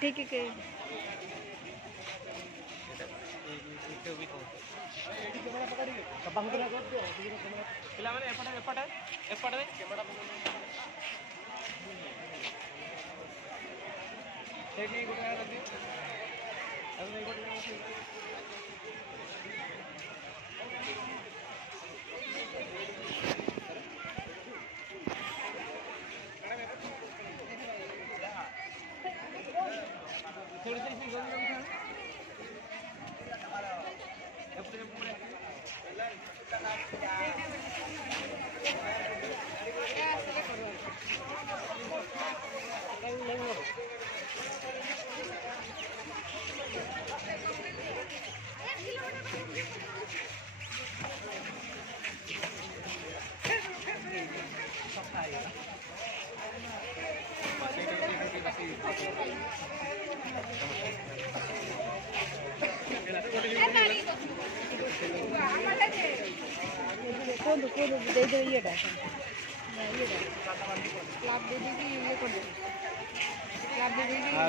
ठीक है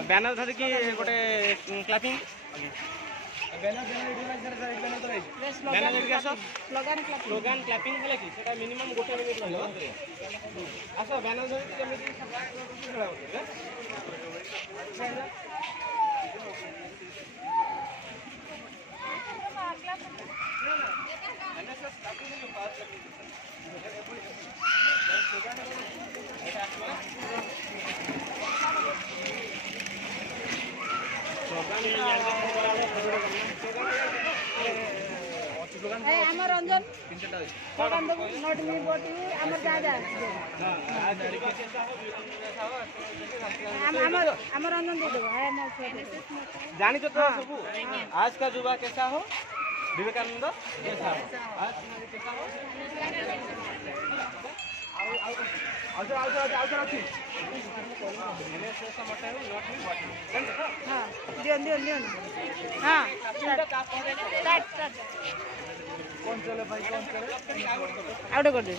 बैनर धर कि गोटे क्लापिंग स्लोगान क्लापिंग है कि सेटा मिनिमम गोटे मिनिट रहलो आस बैनर धर आम रंजन नोट मी बोटी आम जा आम रंजन दे दो जानी तो सब आज का युवा कैसा हो विवेकानंद जैसा हो आज कैसा हो आउट कर दे।